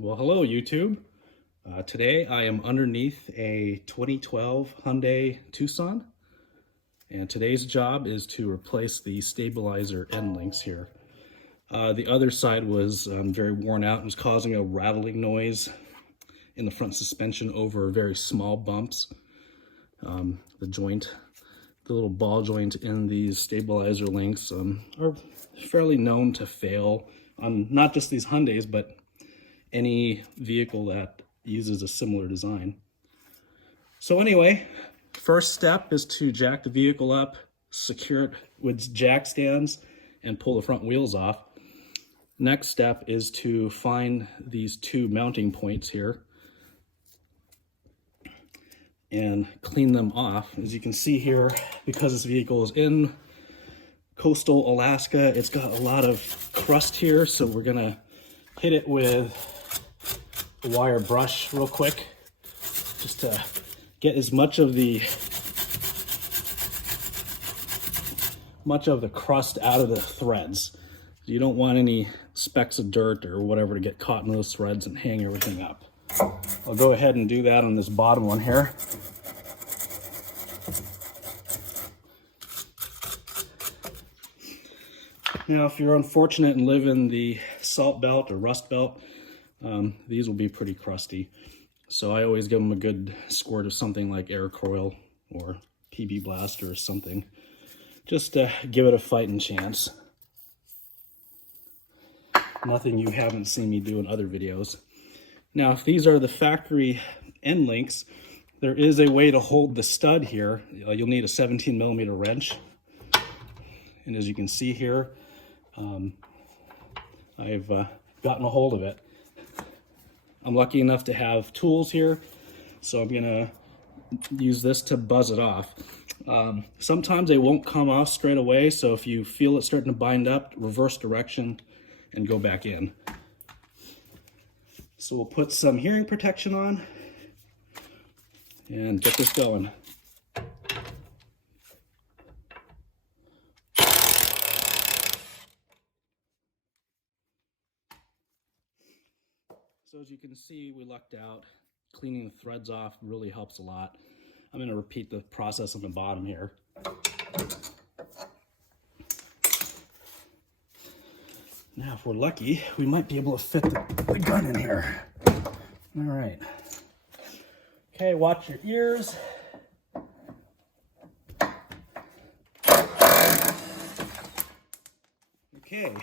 Well, hello YouTube. Today I am underneath a 2012 Hyundai Tucson, and today's job is to replace the stabilizer end links here. The other side was very worn out and was causing a rattling noise in the front suspension over very small bumps. The little ball joint in these stabilizer links are fairly known to fail on not just these Hyundais, but any vehicle that uses a similar design. So anyway, first step is to jack the vehicle up, secure it with jack stands, and pull the front wheels off. Next step is to find these two mounting points here and clean them off. As you can see here, because this vehicle is in coastal Alaska, it's got a lot of crust here, so we're gonna hit it with a wire brush real quick, just to get as much of the crust out of the threads. You don't want any specks of dirt or whatever to get caught in those threads and hang everything up. I'll go ahead and do that on this bottom one here. Now, if you're unfortunate and live in the salt belt or rust belt, these will be pretty crusty. So I always give them a good squirt of something like air coil or PB Blaster or something, just to give it a fighting chance. Nothing you haven't seen me do in other videos. Now, if these are the factory end links, there is a way to hold the stud here. You'll need a 17mm wrench. And as you can see here, I've gotten a hold of it. I'm lucky enough to have tools here, so I'm gonna use this to buzz it off. Sometimes they won't come off straight away, so if you feel it starting to bind up, reverse direction and go back in. So we'll put some hearing protection on and get this going. So as you can see, we lucked out. Cleaning the threads off really helps a lot. I'm going to repeat the process on the bottom here. Now, if we're lucky, we might be able to fit the gun in here. All right. Okay, watch your ears. Okay.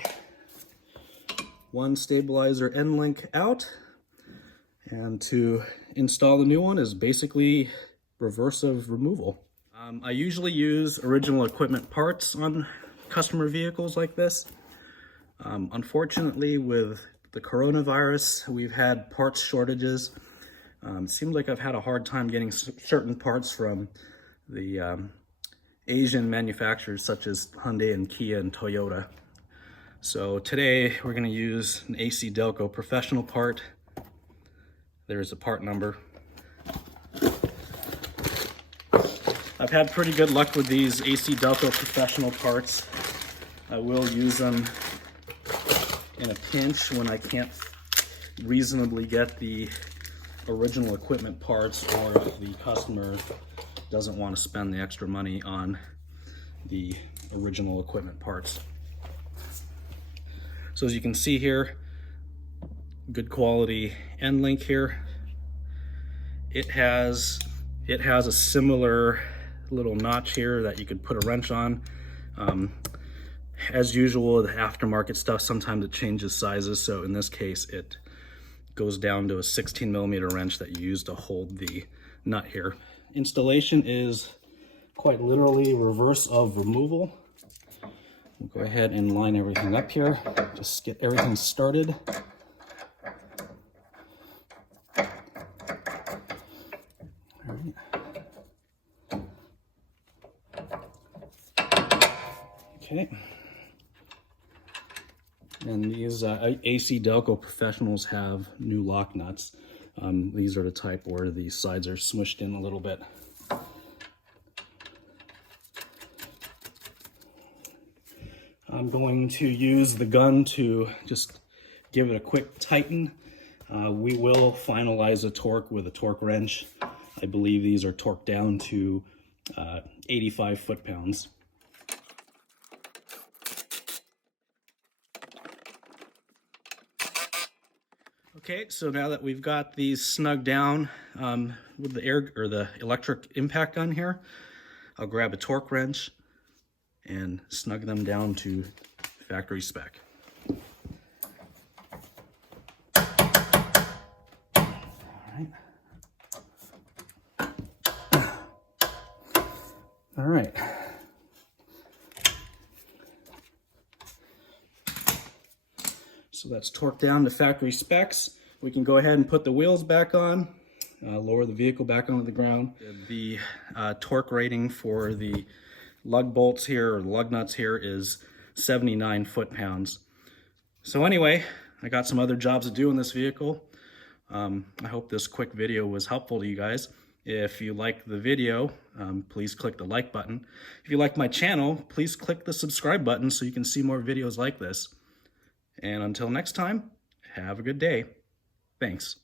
One stabilizer end link out, and to install the new one is basically reversive removal. I usually use original equipment parts on customer vehicles like this. Unfortunately, with the coronavirus, we've had parts shortages. It seems like I've had a hard time getting certain parts from the Asian manufacturers such as Hyundai and Kia and Toyota. So today we're going to use an AC Delco professional part. There's a part number. I've had pretty good luck with these AC Delco professional parts. I will use them in a pinch when I can't reasonably get the original equipment parts, or if the customer doesn't want to spend the extra money on the original equipment parts. So as you can see here, good quality end link here. It has a similar little notch here that you could put a wrench on. As usual, the aftermarket stuff, sometimes it changes sizes. So in this case, it goes down to a 16mm wrench that you use to hold the nut here. Installation is quite literally reverse of removal. We'll go ahead and line everything up here. Just get everything started. All right. Okay. And these AC Delco professionals have new lock nuts. These are the type where the sides are smushed in a little bit. I'm going to use the gun to just give it a quick tighten We will finalize the torque with a torque wrench. I believe these are torqued down to 85 foot-pounds. Okay, so now that we've got these snug down with the air or the electric impact gun here, I'll grab a torque wrench and snug them down to factory spec. All right. So that's torqued down to factory specs. We can go ahead and put the wheels back on, lower the vehicle back onto the ground. The torque rating for the lug bolts here, or lug nuts here, is 79 foot-pounds. So anyway, I got some other jobs to do in this vehicle. I hope this quick video was helpful to you guys. If you like the video, please click the like button. If you like my channel, please click the subscribe button so you can see more videos like this. And until next time, have a good day. Thanks.